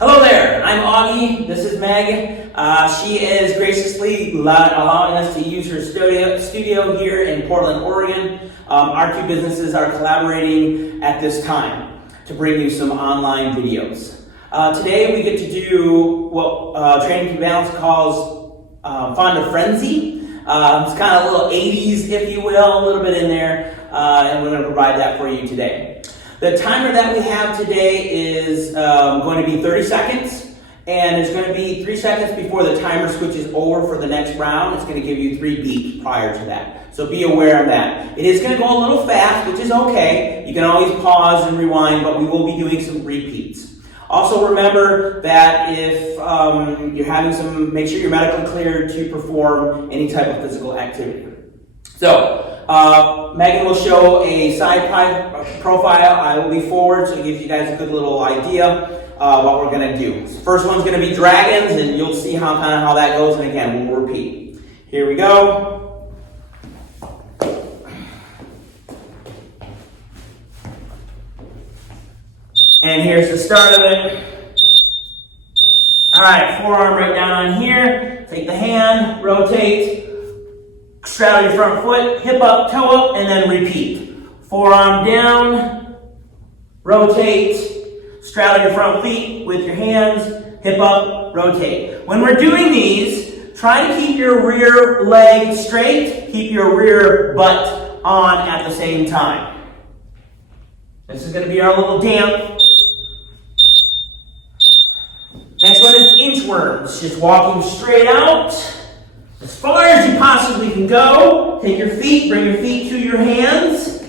Hello there, I'm Augie. This is Meg. She is graciously allowing us to use her studio here in Portland, Oregon. Our two businesses are collaborating at this time to bring you some online videos. Today we get to do what Training to Balance calls Fonda Frenzy. It's kind of a little 80s, if you will, a little bit in there, and we're going to provide that for you today. The timer that we have today is going to be 30 seconds, and it's going to be 3 seconds before the timer switches over for the next round. It's going to give you 3 beeps prior to that, so be aware of that. It is going to go a little fast, which is okay. You can always pause and rewind, but we will be doing some repeats. Also remember that if you're having make sure you're medically cleared to perform any type of physical activity. So, Megan will show a side profile. I will be forward, so it gives you guys a good little idea what we're going to do. First one's going to be dragons, and you'll see how that goes. And again, we'll repeat. Here we go. And here's the start of it. All right, forearm right down on here. Take the hand, rotate. Straddle your front foot, hip up, toe up, and then repeat. Forearm down, rotate, straddle your front feet with your hands, hip up, rotate. When we're doing these, try to keep your rear leg straight, keep your rear butt on at the same time. This is going to be our little damp. Next one is inchworms, just walking straight out. As far as you possibly can go. Take your feet, bring your feet to your hands,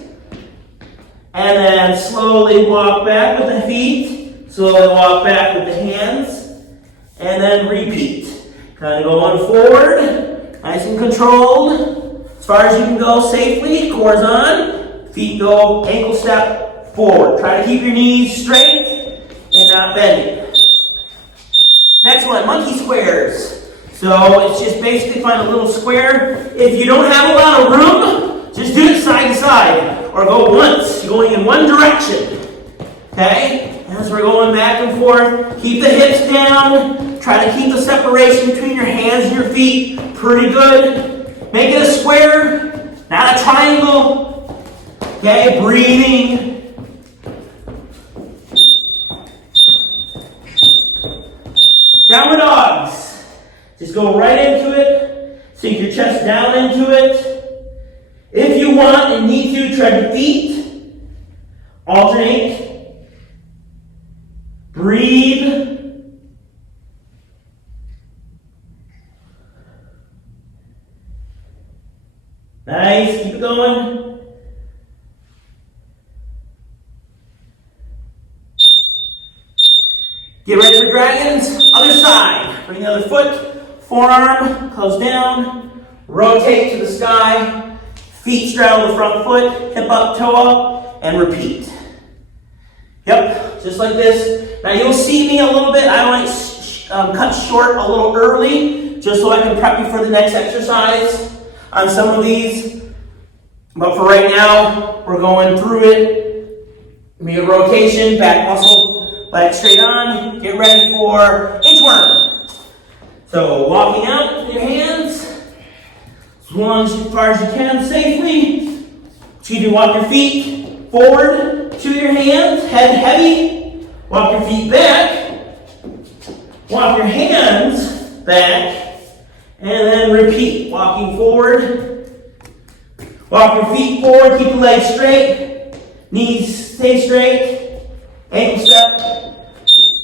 and then slowly walk back with the feet, slowly walk back with the hands, and then repeat. Kind of going forward, nice and controlled. As far as you can go safely, core's on, feet go ankle step forward. Try to keep your knees straight and not bending. Next one, monkey squares. So it's just basically find a little square. If you don't have a lot of room, just do it side to side. Or go once, going in one direction. Okay? As we're going back and forth, keep the hips down. Try to keep the separation between your hands and your feet pretty good. Make it a square, not a triangle. Okay? Breathing. Downward dogs. Just go right into it. Sink your chest down into it. If you want and need to, tread your feet. Alternate. Breathe. Nice. Keep it going. Get ready for dragons. Other side. Bring the other foot. Forearm, close down, rotate to the sky, feet straddle the front foot, hip up, toe up, and repeat. Yep, just like this. Now you'll see me a little bit. I might cut short a little early, just so I can prep you for the next exercise on some of these. But for right now, we're going through it. Be a rotation, back muscle, leg straight on. Get ready for inchworm. So, walking out with your hands, as far as you can safely. Walk your feet forward to your hands, head heavy. Walk your feet back. Walk your hands back. And then repeat. Walking forward. Walk your feet forward, keep the legs straight. Knees stay straight. Ankle step.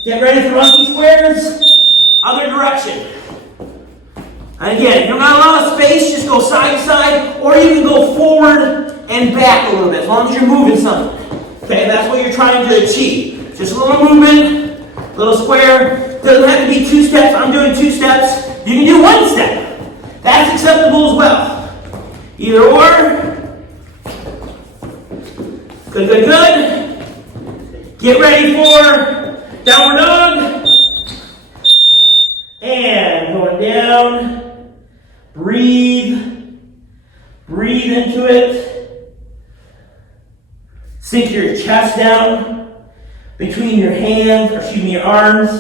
Get ready for monkey squares. Other direction. And again, if you don't got a lot of space, just go side to side, or you can go forward and back a little bit, as long as you're moving something. Okay, that's what you're trying to achieve. Just a little movement, a little square. Doesn't have to be 2 steps. I'm doing 2 steps. You can do 1 step. That's acceptable as well. Either or. Good, good, good. Get ready for downward dog. And going down. Breathe. Breathe into it. Sink your chest down between your hands, your arms.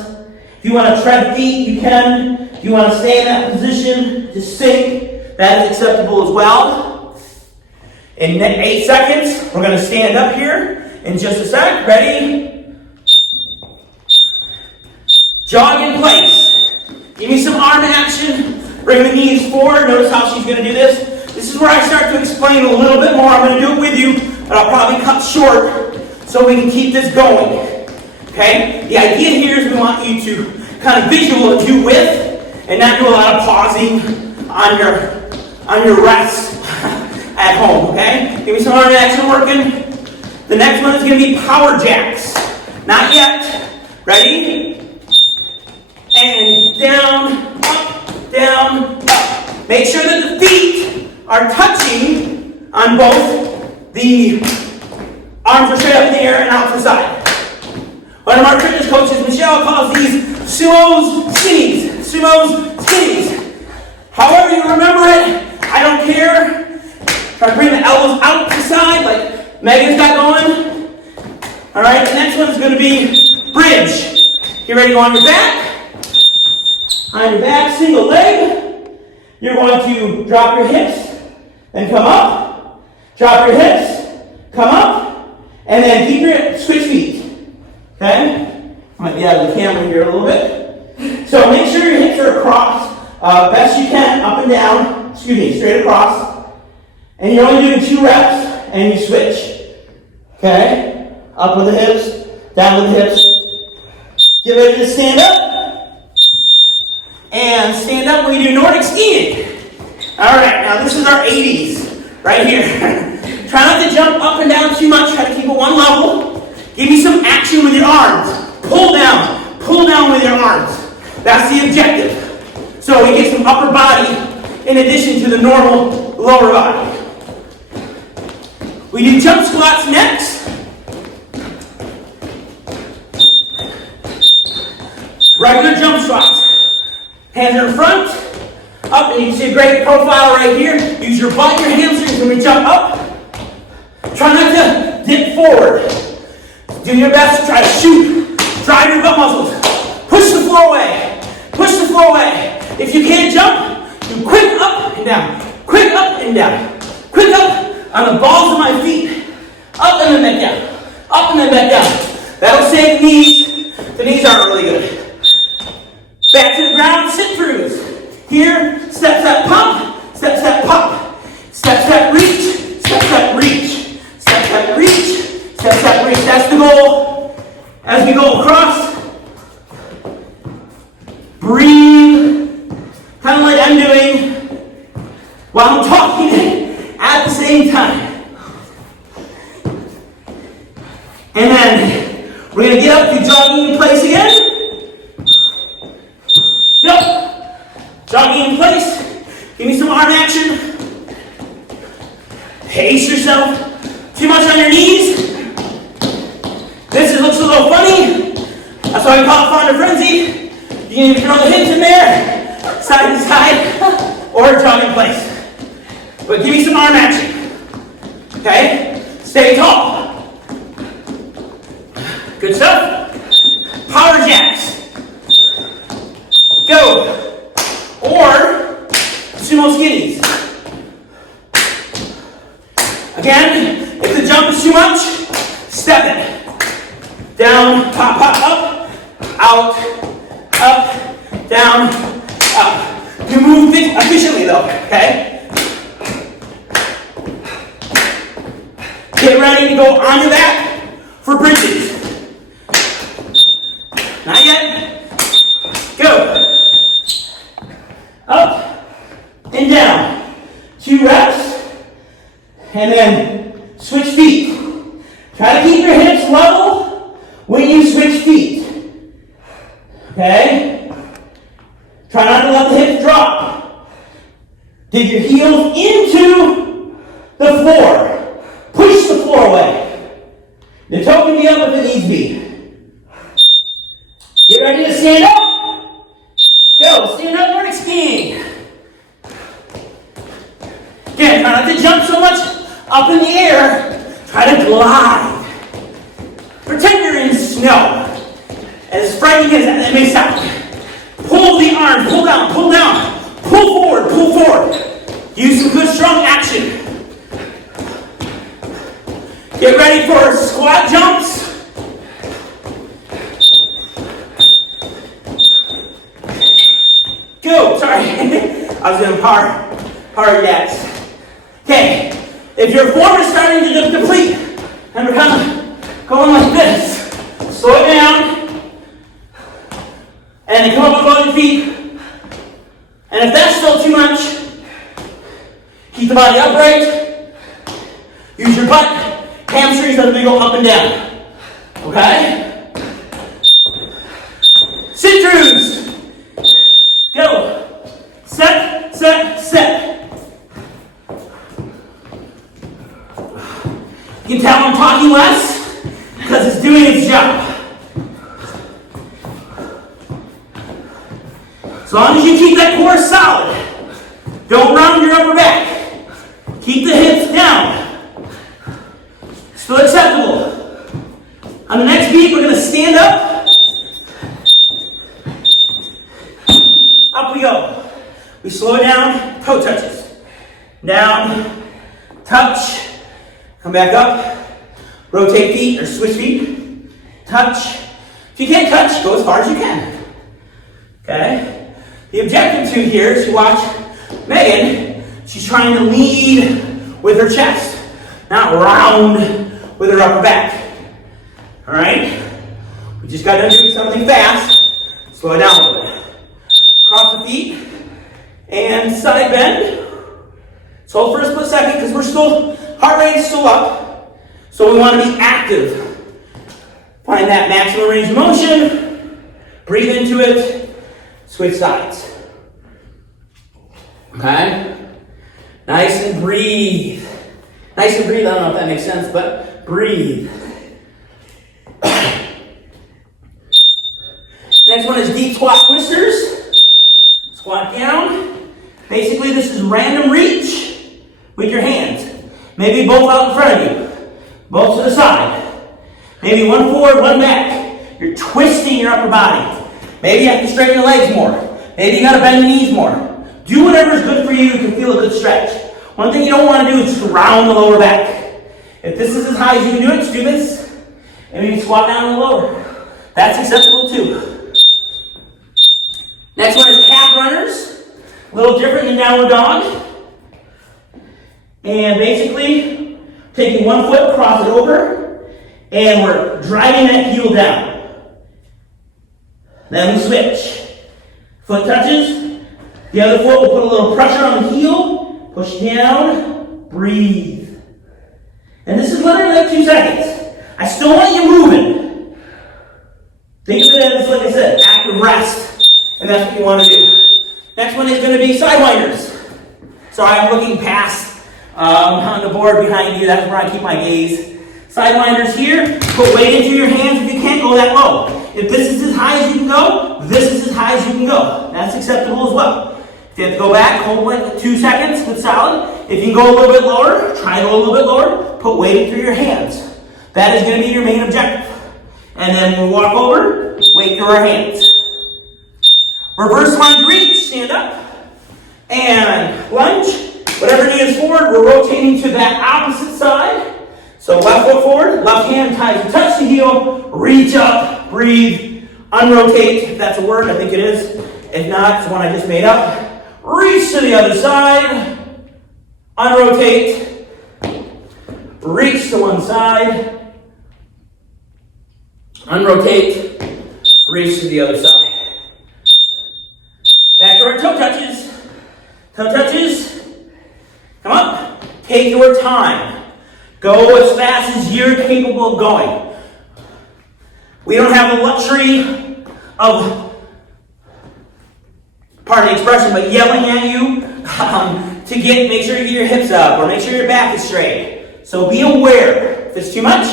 you want to tread feet, you can. If you want to stay in that position, just sink. That is acceptable as well. In 8 seconds, we're going to stand up here in just a sec. Ready? Jog in place. Give me some arm action. Bring the knees forward. Notice how she's going to do this. This is where I start to explain a little bit more. I'm going to do it with you, but I'll probably cut short so we can keep this going. Okay? The idea here is we want you to kind of visual do with and not do a lot of pausing on your rest at home. Okay? Give me some arm action working. The next one is going to be power jacks. Not yet. Ready? And down, up. Make sure that the feet are touching on both. The arms are straight up in the air and out to the side. One of our fitness coaches, Michelle, calls these sumo's skinnies. Sumo's skinnies. However you remember it, I don't care. Try to bring the elbows out to the side like Megan's got going. Alright, the next one is going to be bridge. Get ready to go on your back. On your back, single leg. You're going to drop your hips and come up. Drop your hips, come up, and then keep your switch feet. Okay? I might be out of the camera here a little bit. So make sure your hips are across, best you can, up and down. Straight across. And you're only doing 2 reps, and you switch. Okay? Up with the hips, down with the hips. Get ready to stand up. And stand up when we do Nordic skiing. Alright, now this is our 80s. Right here. Try not to jump up and down too much. Try to keep it one level. Give me some action with your arms. Pull down. Pull down with your arms. That's the objective. So we get some upper body in addition to the normal lower body. We do jump squats next. Regular jump squats. Hands are in front, up, and you can see a great profile right here. Use your butt, your hamstrings when we jump up. Try not to dip forward. Do your best to try to shoot. Drive your butt muscles. Push the floor away. Push the floor away. If you can't jump, do quick up and down. Quick up and down. Quick up on the balls of my feet. Up and then back down. Up and then back down. That'll save the knees. The knees aren't really good. Back to the ground, sit throughs. Here, step, step, pump. Step, step, pump. Step, step, reach. Step, step, reach. Step, step, reach. Step, step, reach. That's the goal. As we go across, breathe. Kind of like I'm doing while I'm talking at the same time. And then we're going to get up to jogging in place again. Go. Jogging in place. Give me some arm action. Pace yourself. Too much on your knees. This looks a little funny. That's why we call it Fonda frenzy. You can even throw the hips in there, side to side, or jog in place. But give me some arm action. Okay? Stay tall. Good stuff. Power jacks. Go. Or sumo skinnies. Again, if the jump is too much, step it. Down, pop, pop, up, out, up, down, up. You move efficiently though, okay? Get ready to go onto that for bridges. Not yet. Go. Up and down. 2 reps. And then switch feet. Try to keep your hips level when you switch feet. Okay? Try not to let the hips drop. Dig your heels into the floor. Push the floor away. The toe can be up if it needs to be. Get ready to stand up. Go. Stand up Nordic skiing. Again, try not to jump so much up in the air. Try to glide. Pretend you're in snow. as frightening as that may sound, pull the arms, pull down, pull forward, pull forward. Use some good strong action. Get ready for squat jumps. Go, sorry. I was doing hard yaks. Okay, if your form is starting to deplete, and we're kind of going like this, slow it down, and then come up with both your feet. And if that's still too much, keep the body upright. Use your butt, hamstrings as they go up and down. Okay? Sit throughs. Go. Set, set, set. You can tell I'm talking less because it's doing its job. As long as you keep that core solid, don't round your upper back. Keep the hips down. Still acceptable. On the next beat, we're going to stand up. Up we go. We slow it down, toe touches. Down, touch, come back up, rotate feet or switch feet, touch. If you can't touch, go as far as you can. Okay? The objective to here is to watch Meghan. She's trying to lead with her chest, not round with her upper back. All right? We just got done doing something fast. Slow it down a little bit. Cross the feet and side bend. So hold for a split second because we're still, heart rate is still up. So we want to be active. Find that maximum range of motion. Breathe into it. Switch sides. Okay? Nice and breathe. Nice and breathe. I don't know if that makes sense, but breathe. Next one is deep squat twisters. Squat down. Basically, this is random reach with your hands. Maybe both out in front of you. Both to the side. Maybe one forward, one back. You're twisting your upper body. Maybe you have to straighten your legs more. Maybe you got to bend the knees more. Do whatever is good for you to feel a good stretch. One thing you don't want to do is just round the lower back. If this is as high as you can do it, just do this. And maybe squat down and lower. That's acceptable too. Next one is calf runners. A little different than downward dog. And basically, taking one foot, cross it over, and we're driving that heel down. Then we switch. Foot touches. The other foot will put a little pressure on the heel. Push down. Breathe. And this is literally like 2 seconds. I still want you moving. Think of it as, like I said, active rest. And that's what you want to do. Next one is going to be sidewinders. Sorry, I'm looking past on the board behind you. That's where I keep my gaze. Sidewinders here. Put weight into your hands if you can't go that low. If this is as high as you can go, this is as high as you can go. That's acceptable as well. If you have to go back, hold like 2 seconds, good solid. If you can go a little bit lower, try to go a little bit lower. Put weight through your hands. That is going to be your main objective. And then we'll walk over, weight through our hands. Reverse lunge reach, stand up. And lunge. Whatever knee is forward, we're rotating to that opposite side. So left foot forward, left hand ties to touch the heel, reach up, breathe, unrotate, if that's a word, I think it is. If not, it's one I just made up. Reach to the other side, unrotate, reach to one side, unrotate, reach to the other side. Back to our toe touches. Toe touches, come up, take your time. Go as fast as you're capable of going. We don't have the luxury of, pardon the expression, but yelling at you to make sure you get your hips up or make sure your back is straight. So be aware. If it's too much,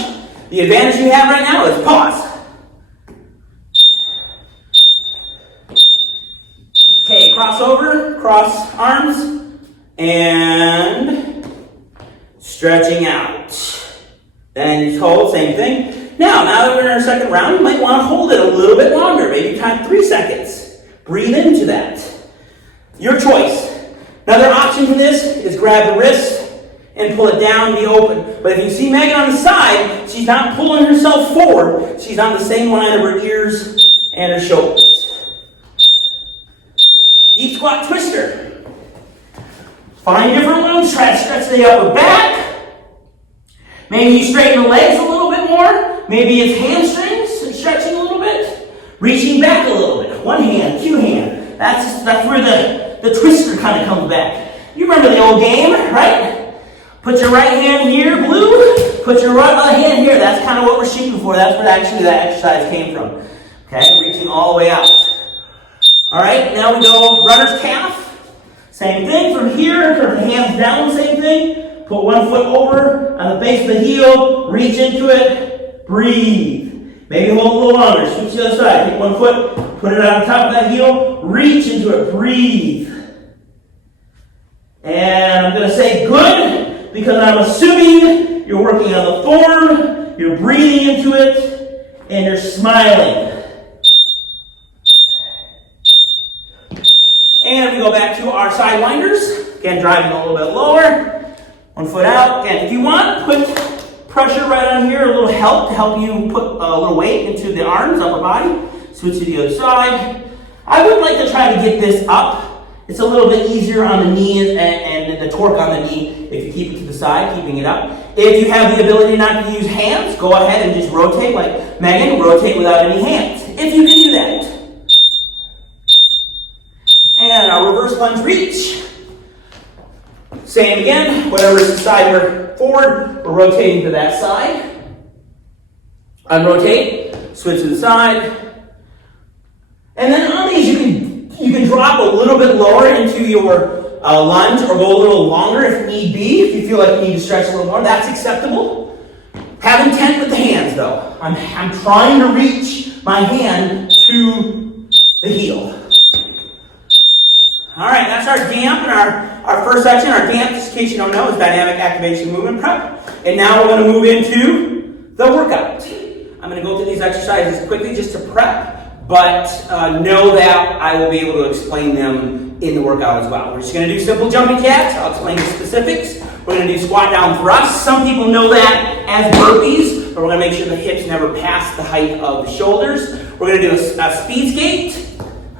the advantage you have right now is pause. Okay, cross over, cross arms, and stretching out. Then you hold, same thing. Now that we're in our second round, you might want to hold it a little bit longer, maybe time 3 seconds. Breathe into that. Your choice. Another option for this is grab the wrist and pull it down, be open. But if you see Meghan on the side, she's not pulling herself forward. She's on the same line of her ears and her shoulders. Deep squat twister. Find different ones. Try to stretch the upper back. Maybe you straighten the legs a little bit more. Maybe it's hamstrings, stretching a little bit. Reaching back a little bit. One hand, two hand. That's where the twister kind of comes back. You remember the old game, right? Put your right hand here, blue. Put your right hand here. That's kind of what we're shooting for. That's where actually that exercise came from. Okay, reaching all the way out. All right, now we go runner's calf. Same thing from here, turn the hands down, same thing. Put one foot over on the base of the heel, reach into it, breathe. Maybe hold a little longer, switch to the other side. Take one foot, put it on top of that heel, reach into it, breathe. And I'm going to say good because I'm assuming you're working on the form, you're breathing into it, and you're smiling. And we go back to our side winders. Again, driving a little bit lower. One foot out. Again, if you want, put pressure right on here, a little help to help you put a little weight into the arms, upper body. Switch to the other side. I would like to try to get this up. It's a little bit easier on the knee and the torque on the knee if you keep it to the side, keeping it up. If you have the ability not to use hands, go ahead and just rotate like Meghan, rotate without any hands. If you can do that. And our reverse lunge reach. Same again, whatever is the side we're forward, we're rotating to that side. Unrotate, switch to the side. And then on these, you can drop a little bit lower into your lunge or go a little longer if need be. If you feel like you need to stretch a little more, that's acceptable. Have intent with the hands though. I'm trying to reach my hand to the heel. All right, that's our damp and our first section. Our damp, just in case you don't know, is dynamic activation movement prep. And now we're going to move into the workout. I'm going to go through these exercises quickly just to prep, but know that I will be able to explain them in the workout as well. We're just going to do simple jumping jacks. I'll explain the specifics. We're going to do squat down thrusts. Some people know that as burpees, but we're going to make sure the hips never pass the height of the shoulders. We're going to do a speed skate.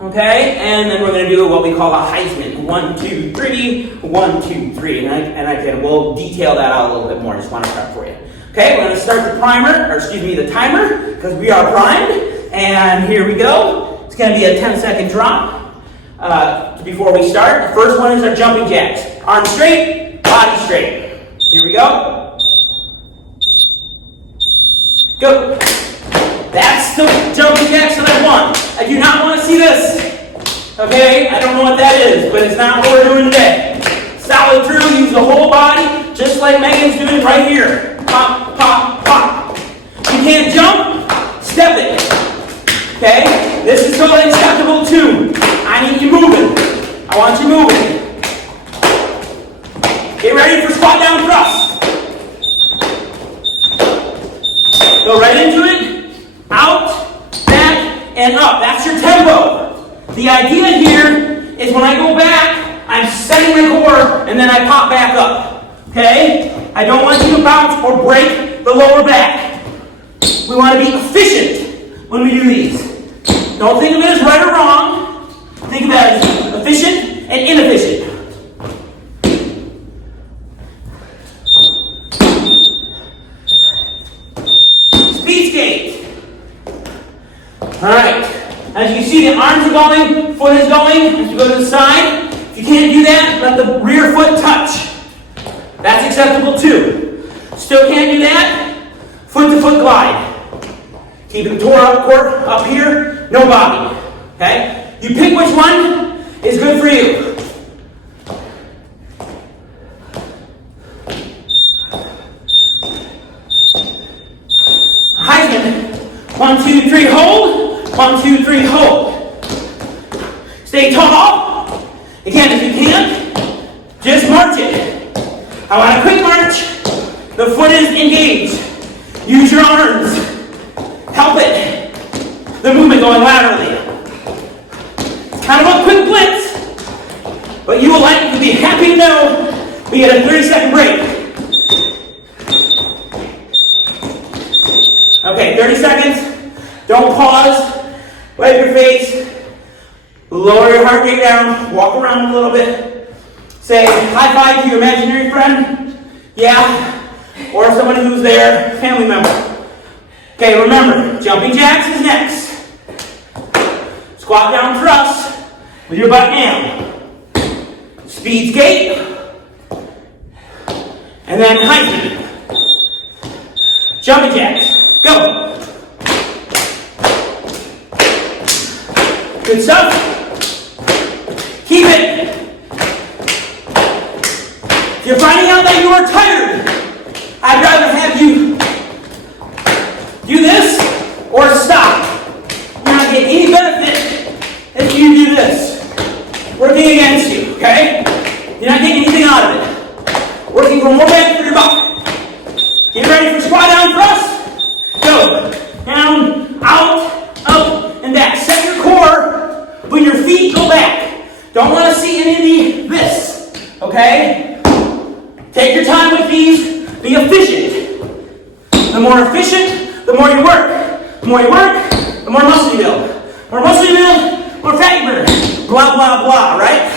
Okay, and then we're going to do what we call a Heisman. 1, 2, 3, 1, 2, 3. And we'll detail that out a little bit more. Just want to prep for you. Okay, we're going to start the timer, because we are primed. And here we go. It's going to be a 10-second drop before we start. The first one is our jumping jacks. Arms straight, body straight. Here we go. Go. That's the jumping jacks that I want. I do not want to see this. Okay? I don't know what that is, but it's not what we're doing today. Solid through, use the whole body, just like Meghan's doing right here. Pop, pop, pop. You can't jump, step it. Okay? This is totally acceptable too. I need you moving. I want you moving. Get ready for squat down thrust. Go right into it. Out, back, and up. That's your tempo. The idea here is when I go back, I'm setting my core, and then I pop back up. Okay? I don't want you to bounce or break the lower back. We want to be efficient when we do these. Don't think of it as right or wrong. Think of it as efficient and inefficient. Speed skate. All right, as you can see, the arms are going, foot is going, as you go to the side. If you can't do that, let the rear foot touch. That's acceptable too. Still can't do that, foot to foot glide. Keeping the core up here, no body. Okay? You pick which one is good for you. Heisman, 1, 2, 3, hold. 1, 2, 3, hold. Stay tall. Again, if you can't, just march it. I want a quick march. The foot is engaged. Use your arms. the movement going laterally. It's kind of a quick blitz, but you will be happy to know we get a 30-second break. Okay, 30 seconds. Don't pause. Wipe your face. Lower your heart rate down. Walk around a little bit. Say high five to your imaginary friend. Yeah. Or someone who's there, family member. Okay, remember, jumping jacks is next. Squat down thrust with your butt down. Speed skate. And then Heisman. Jumping jacks. Go. Good stuff. Keep it. If you're finding out that you are tired, I'd rather have you do this or stop. You're not getting any benefit if you do this. Working against you, okay? You're not getting anything out of it. Working for more bang for your buck. Get ready for squat down thrust. Go. Down, out, up, and back. Set your core when your feet go back. Don't want to see any of this, okay? Take your time with these. Be efficient. The more efficient, the more you work. The more you work, the more muscle you build. The more muscle you build, more fat you burn. Blah, blah, blah, right?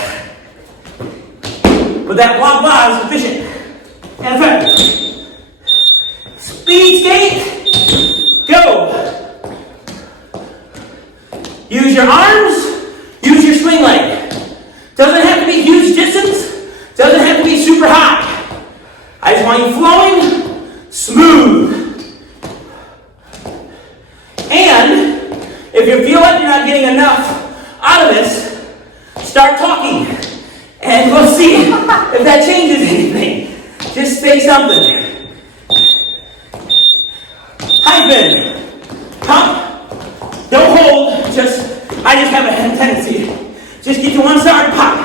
But that blah, blah is efficient and effective. Speed skate. Go. Use your arms. Use your swing leg. Doesn't have to be huge distance. Doesn't have to be super high. I just want you flowing, smooth. And if you feel like you're not getting enough out of this, start talking. And we'll see if that changes anything. Just say something. Heisman. Pump. Don't hold. I just have a tendency. Just get to one side, pop.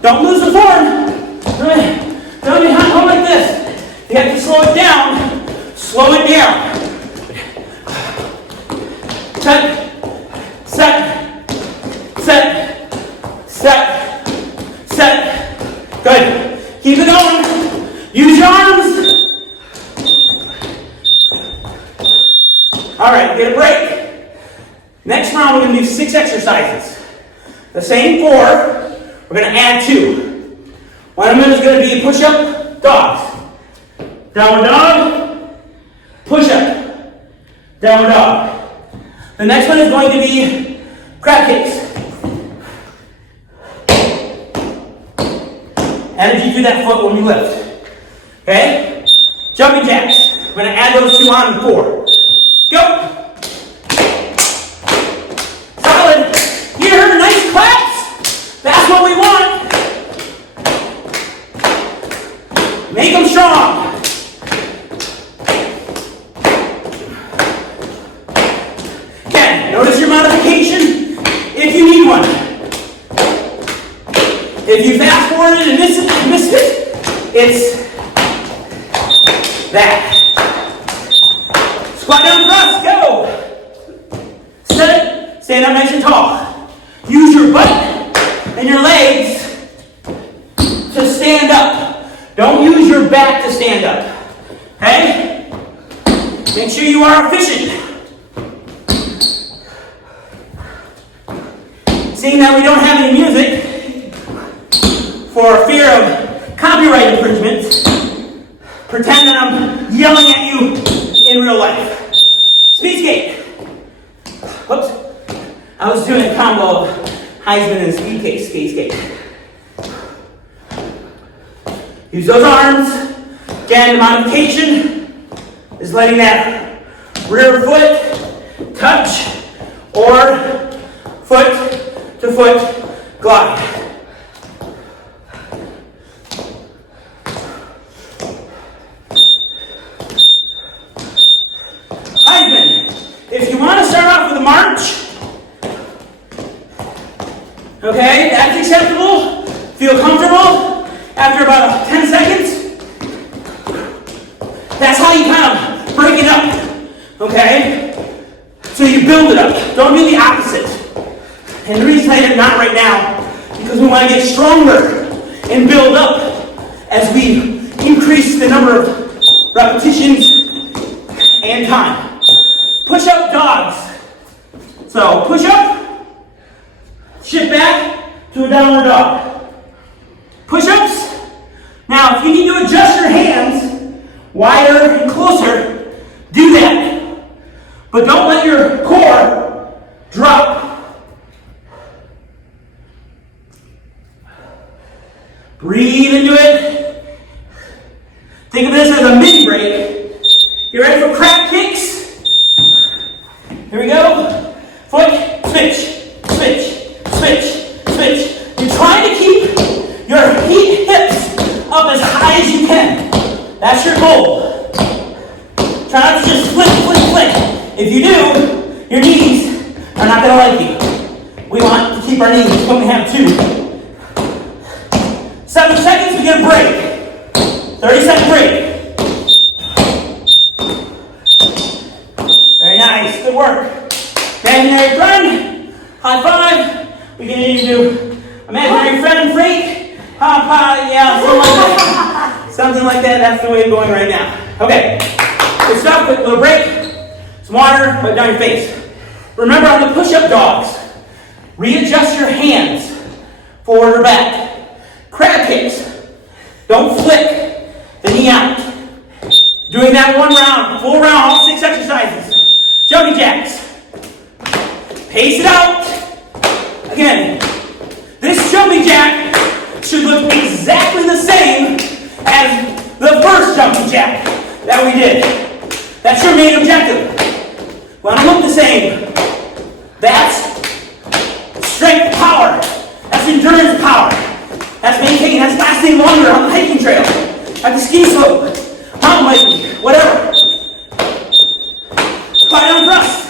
Don't lose the form. Don't be hold like this. You have to slow it down. Slow it down. Set. Good. Keep it going. Use your arms. All right, get a break. Next round, we're going to do 6 exercises. The same 4. We're going to add 2. One of them is going to be push-up dogs. Downward dog. Push-up. Downward dog. The next one is going to be crab kicks. Energy through that foot when we lift. Okay? Jumping jacks. We're going to add those 2 on in 4. Go. Solid. You heard nice claps? That's what we want. Make them strong. Again, notice your modification if you need one. If you fast forwarded and missed it, it's that. Squat down thrust, go. Set it, stand up nice and tall. Use your butt and your legs to stand up. Don't use your back to stand up. Okay? Make sure you are efficient. Seeing that we don't have any music for fear of copyright infringement, pretend that I'm yelling at you in real life. Speed skate. Whoops. I was doing a combo of Heisman and speed skate. Use those arms. Again, the modification is letting that rear foot touch or foot to foot glide. Heisman. If you want to start off with a march, okay, that's acceptable. Feel comfortable. After about 10 seconds, that's how you kind of break it up, okay? So you build it up. Don't do the opposite. And the reason I did not right now, because we want to get stronger and build up as we increase the number of repetitions and time. Push-up dogs. So push up, shift back to a downward dog. Push-ups. Now, if you need to adjust your hands wider and closer, do that. But don't let your core drop. Breathe into it. Think of this as a mini break. You ready for crab kicks? Here we go. Foot, switch, switch, switch, switch. You're trying to keep your hips up as high as you can. That's your goal. Try not to just flick, flick, flick. If you do, your knees are not going to like you. We want to keep our knees when we have 2. 7 seconds, we get a break. 30-second break. Very nice, good work. Imaginary friend, high five. We can even do imaginary friend and freak. High five, yeah, something like that. Something like that, that's the way it's going right now. Okay, good stuff, quick little break. Some water, wipe down your face. Remember on the push-up dogs, readjust your hands forward or back. Crab kicks. Don't flick the knee out. Doing that one round, full round, all 6 exercises. Jumping jacks. Pace it out. Again, this jumping jack should look exactly the same as the first jumping jack that we did. That's your main objective. Want to look the same. That's strength power. That's endurance power. That's maintaining, that's lasting longer on the hiking trail, at the ski slope, mountain biking, whatever. Squat down thrust.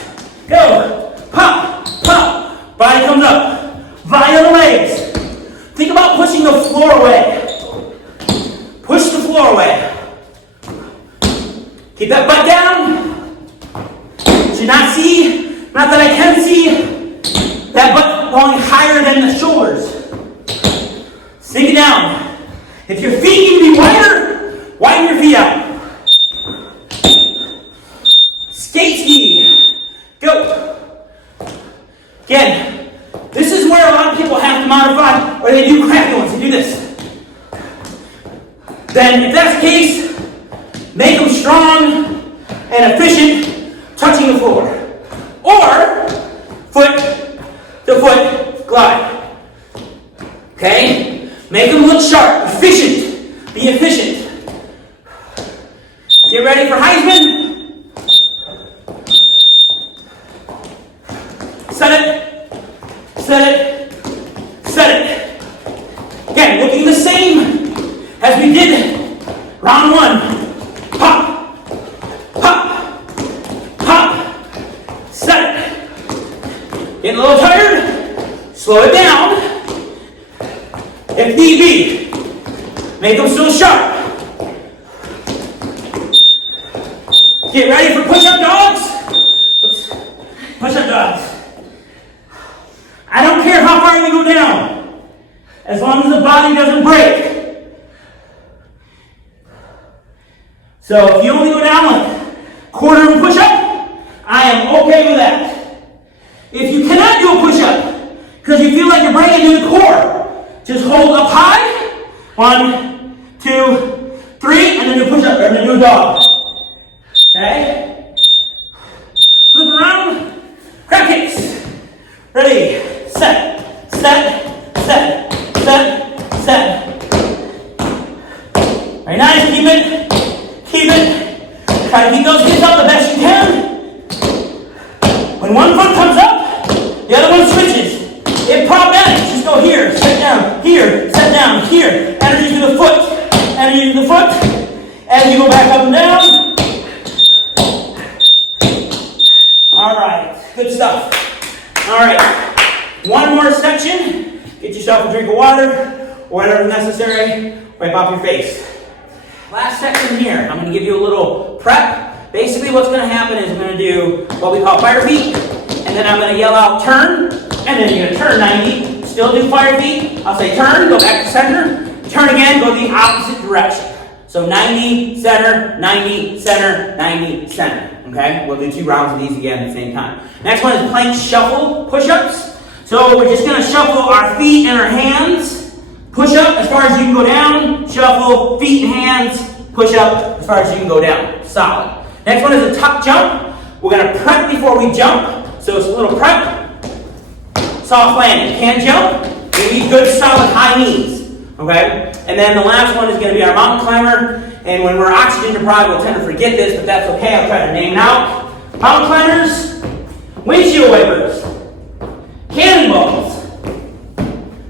Go. Pop, pop. Body comes up. Via the legs. Think about pushing the floor away. Push the floor away. Keep that butt down. Should not see, not that I can see, that butt going higher than the shoulders. Sink it down. If your feet need to be wider, widen your feet out. Skate ski. Go. Again, this is where a lot of people have to modify, or they do crappy ones. They do this. Then, if that's the case, make them strong and efficient, touching the floor. Or, foot to foot glide. Okay? Make them look sharp, efficient. Be efficient. Get ready for Heisman. Set it. Set it. Set it. Again, looking the same as we did round 1. Pop. Pop. Pop. Set it. Getting a little tired? Slow it down. If need be, make them still sharp. Get ready for push-up dogs. Oops. Push-up dogs. I don't care how far you go down, as long as the body doesn't break. So if you only go down like quarter of a push-up, I am okay with that. If you cannot do a push-up because you feel like you're breaking into the core, just hold up high. 1, 2, 3, and then do a push-up, and then do a dog. Okay? Flip around. Crab kicks. Ready. Set. Set. Set. Set. Set. Very nice. Keep it. Keep it. Try to keep those hips up the best you can. When one foot comes up, the other one switches. If problematic, just go here, set down, here, energy to the foot, energy to the foot, as you go back up and down. All right, good stuff. All right, one more section. Get yourself a drink of water, or whatever is necessary. Wipe off your face. Last section here, I'm going to give you a little prep. Basically what's going to happen is I'm going to do what we call fire feet. and then I'm going to yell out turn, and then you're going to turn 90. Still do fire feet. I'll say turn, go back to center, turn again, go the opposite direction. So 90, center, 90, center, 90, center. Okay? We'll do 2 rounds of these again at the same time. Next one is plank shuffle push-ups. So we're just going to shuffle our feet and our hands. Push up as far as you can go down. Shuffle, feet and hands. Push up as far as you can go down. Solid. Next one is a tuck jump. We're going to prep before we jump. So it's a little prep. Soft landing. Can't jump. You need good solid high knees. Okay? And then the last one is going to be our mountain climber. And when we're oxygen deprived, we'll tend to forget this, but that's okay. I'll try to name it out. Mountain climbers, windshield wipers, cannonballs,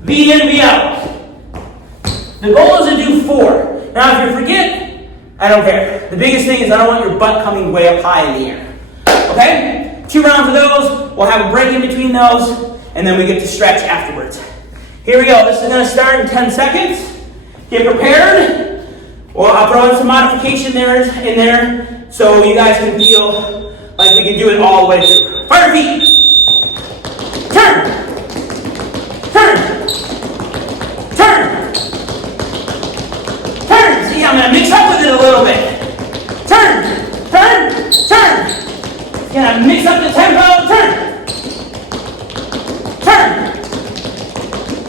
V in, V out. The goal is to do 4. Now, if you forget, I don't care. The biggest thing is I don't want your butt coming way up high in the air. Okay? 2 rounds of those. We'll have a break in between those, and then we get to stretch afterwards. Here we go. This is going to start in 10 seconds. Get prepared. Well, I'll throw in some modification in there so you guys can feel like we can do it all the way through. Fire feet. Turn. Turn. Turn. Turn. See, I'm going to mix up with it a little bit. Turn. Turn. Turn. Going to mix up the tempo. Turn. Turn.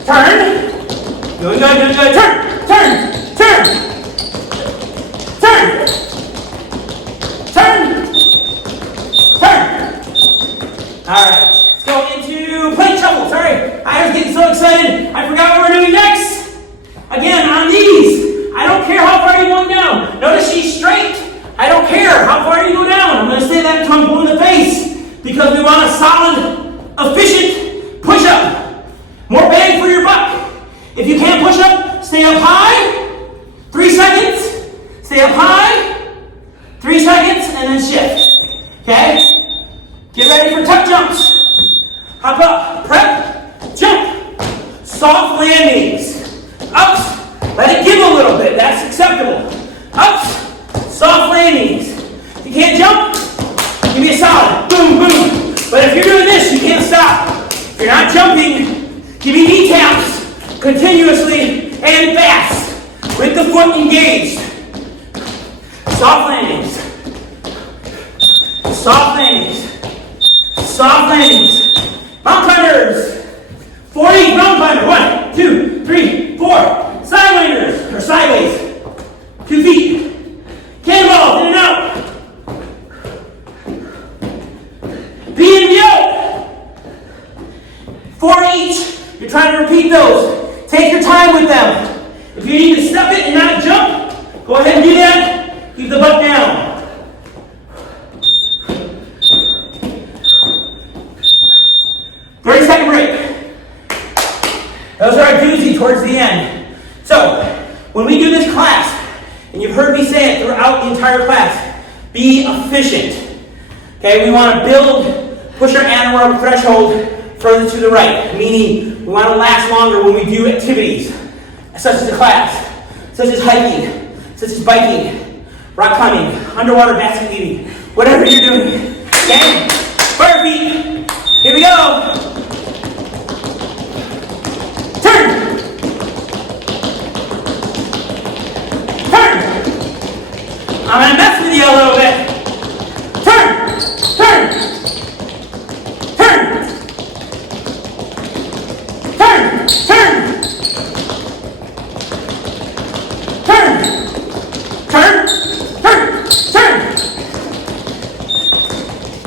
Turn. Doing good, doing good. Turn. Turn. Turn. Turn. Turn. Turn. All right. Let's go into plank shuffle. Sorry, I was getting so excited. I forgot what we're doing next. Again, on these, I don't care how far you go down. Notice she's straight. I don't care how far you go down. I'm going to say that until I'm blue in the face because we want a solid, efficient push-up. More bang for your buck. If you can't push up, stay up high. 3 seconds. Stay up high, 3 seconds, and then shift. Okay? Get ready for tuck jumps. Hop up, prep, jump. Soft landings. Ups, let it give a little bit. That's acceptable. Ups, soft landings. If you can't jump, give me a solid. Boom, boom. But if you're doing this, you can't stop. If you're not jumping, give me knee taps continuously and fast with the foot engaged. Soft landings. Soft landings. Soft landings. Mountain climbers. 40 mountain climber. 1, 2, 3, 4. Sidewinders. Or sideways. 2 feet. Cannonball. In and out. V in, V out. 4 each. You're trying to repeat those. Take your time with them. If you need to step it and not jump, go ahead and do that. Keep the butt down. 30-second break. Those are our doozy towards the end. So, when we do this class, and you've heard me say it throughout the entire class, be efficient. Okay, we want to push our anaerobic threshold further to the right, meaning we want to last longer when we do activities, such as the class, such as hiking, such as biking, rock climbing, underwater basket weaving, whatever you're doing. Okay? Fire feet. Here we go. Turn. Turn. I'm going to mess with you a little bit. Turn. Turn. Turn. Turn. Turn. Turn. Turn. Turn. Turn.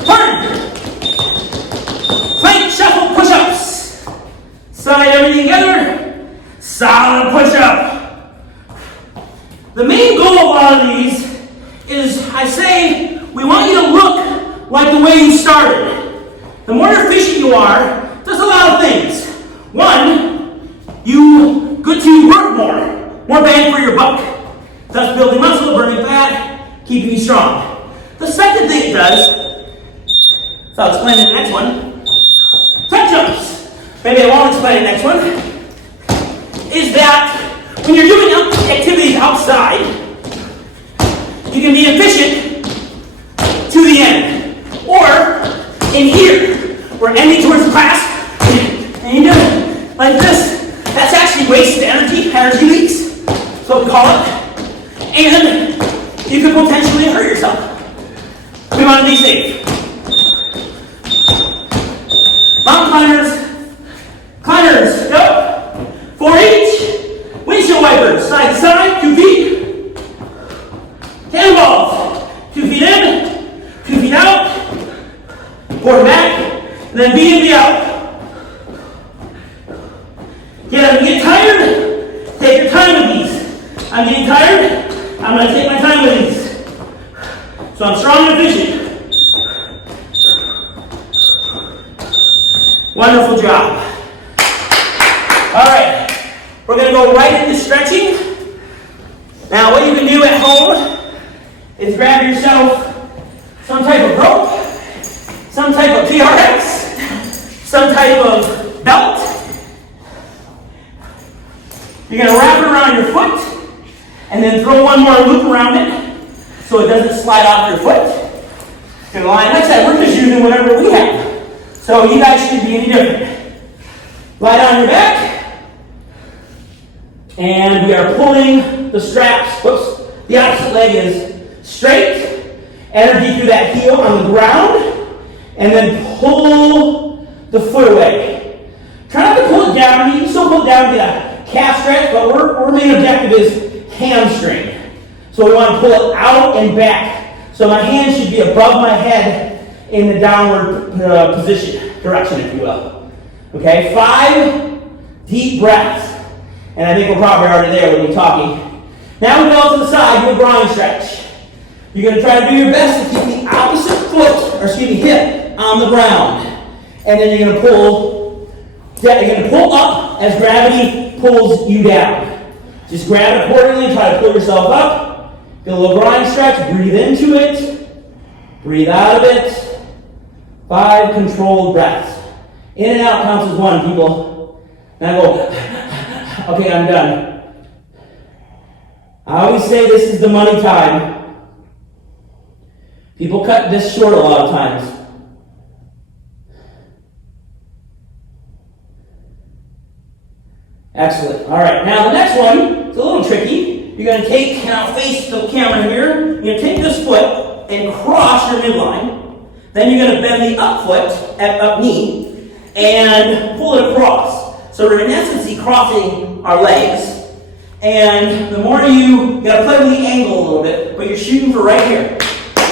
Turn. Plank shuffle push-ups. Slide everything together. Solid push-up. The main goal of all of these is, I say, we want you to look like the way you started. The more efficient you are, does a lot of things. One, you get to work more bang for your buck. Thus building muscle, burning fat, keeping you strong. The second thing it does, so I'll explain in the next one, tuck jumps. Maybe I won't explain the next one, is that when you're doing activities outside, you can be efficient to the end. Or in here, we're ending towards the class, and you do it like this. That's actually wasted energy leaks, so we call it. And you could potentially hurt yourself. We want to be safe. Mountain climbers, go. 4 each. Windshield wipers, side to side, 2 feet. Cannonballs, 2 feet in, 2 feet out. Quarter back, and then B and B out. Get tired, take your time with these. I'm getting tired, I'm going to take my time with these. So I'm strong and efficient. Wonderful job. All right, we're going to go right into stretching. Now what you can do at home is grab yourself some type of rope, some type of TRX, some type of belt. You're going to wrap it around your foot and then throw one more loop around it so it doesn't slide off your foot. You're going to lie, like I said, we're just using whatever we have. So you guys shouldn't be any different. Lie down on your back, and we are pulling the straps. Whoops. The opposite leg is straight, energy through that heel on the ground, and then pull the foot away. Try not to pull it down. You can still pull it down to get a calf stretch, but our main objective is hamstring. So we want to pull it out and back. So my hand should be above my head in the downward direction, if you will. Okay, 5 deep breaths. And I think we're probably already there when we're talking. Now we go to the side, do a groin stretch. You're going to try to do your best to keep the opposite hip on the ground. And then you're going to pull up as gravity pulls you down. Just grab it accordingly, try to pull yourself up. Get a little groin stretch, breathe into it, breathe out of it. 5 controlled breaths. In and out counts as 1, people. Now go, okay, I'm done. I always say this is the money time. People cut this short a lot of times. Excellent. All right, now the next one is a little tricky. You're going to take, and I'll face the camera here, you're going to take this foot and cross your midline. Then you're going to bend the up foot, up knee, and pull it across. So we're in essence crossing our legs. And the more you got to play with the angle a little bit, but you're shooting for right here.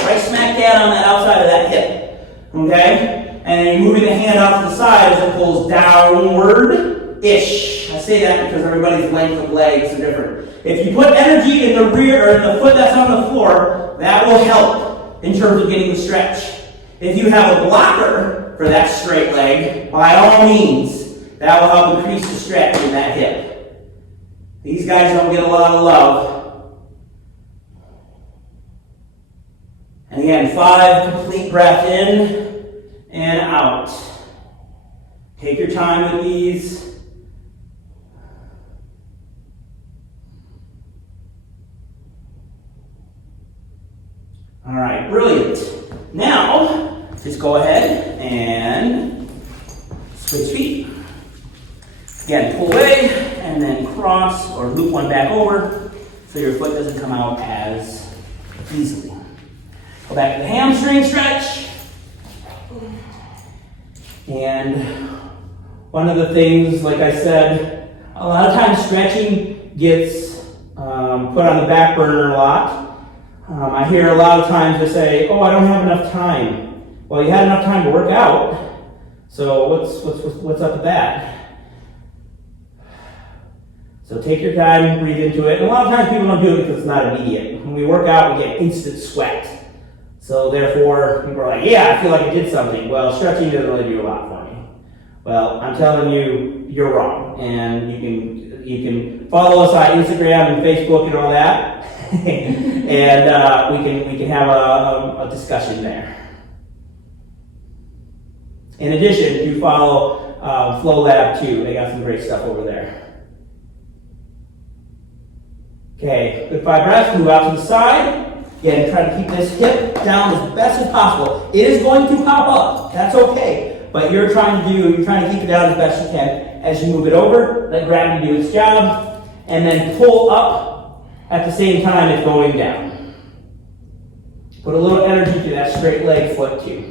Right smack dab on that outside of that hip. Okay? And then you're moving the hand off to the side as it pulls downward-ish. I say that because everybody's length of legs are different. If you put energy in the rear, or in the foot that's on the floor, that will help in terms of getting the stretch. If you have a blocker for that straight leg, by all means, that will help increase the stretch in that hip. These guys don't get a lot of love. And again, 5 complete breaths in and out. Take your time with these. All right, brilliant. Now, just go ahead and switch feet. Again, pull away and then cross or loop one back over so your foot doesn't come out as easily. Go back to the hamstring stretch. And one of the things, like I said, a lot of times stretching gets put on the back burner a lot. I hear a lot of times they say, "Oh, I don't have enough time." Well, you had enough time to work out, so what's up with that? So take your time, breathe into it. And a lot of times people don't do it because it's not immediate. When we work out, we get instant sweat. So therefore, people are like, "Yeah, I feel like I did something." Well, stretching doesn't really do a lot for me. Well, I'm telling you, you're wrong, and you can follow us on Instagram and Facebook and all that. And we can have a discussion there. In addition, do follow Flow Lab too. They got some great stuff over there. Okay, good 5 breaths. Move out to the side. Again, try to keep this hip down as best as possible. It is going to pop up. That's okay. But you're trying to keep it down as best you can. As you move it over, let gravity do its job, and then pull up at the same time as going down. Put a little energy to that straight leg foot too.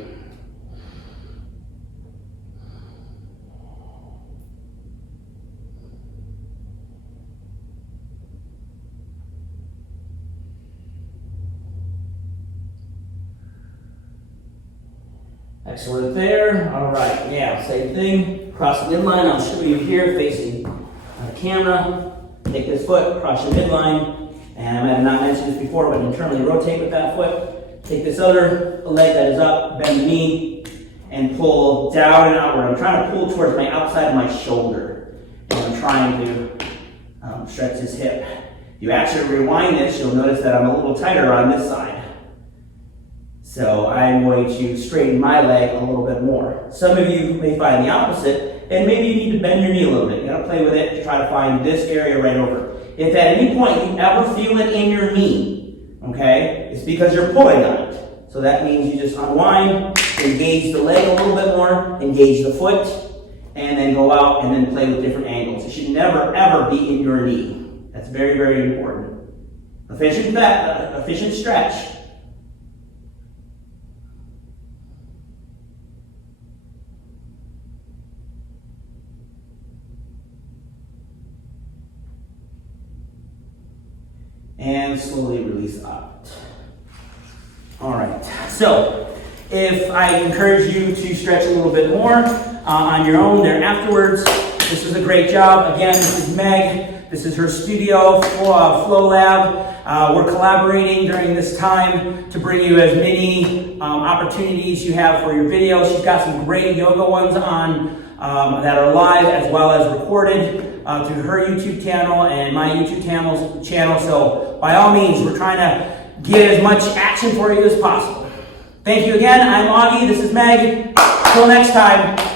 Excellent there. All right, yeah, same thing. Cross the midline. I'll show you here facing the camera. Take this foot, cross your midline. And I might have not mentioned this before, but internally rotate with that foot. Take this other leg that is up, bend the knee, and pull down and outward. I'm trying to pull towards my outside of my shoulder. And I'm trying to stretch this hip. If you actually rewind this, you'll notice that I'm a little tighter on this side. So I'm going to straighten my leg a little bit more. Some of you may find the opposite, and maybe you need to bend your knee a little bit. You gotta play with it to try to find this area right over. If at any point you ever feel it in your knee, okay, it's because you're pulling on it. So that means you just unwind, engage the leg a little bit more, engage the foot, and then go out and then play with different angles. It should never, ever be in your knee. That's very, very important. Efficient stretch. And slowly release out. All right, so if I encourage you to stretch a little bit more on your own there afterwards, this is a great job. Again, this is Meg. This is her studio, Flow Lab. We're collaborating during this time to bring you as many opportunities you have for your videos. She's got some great yoga ones on that are live as well as recorded through her YouTube channel and my YouTube channel. So by all means, we're trying to get as much action for you as possible. Thank you again. I'm Augie. This is Meg. Till next time.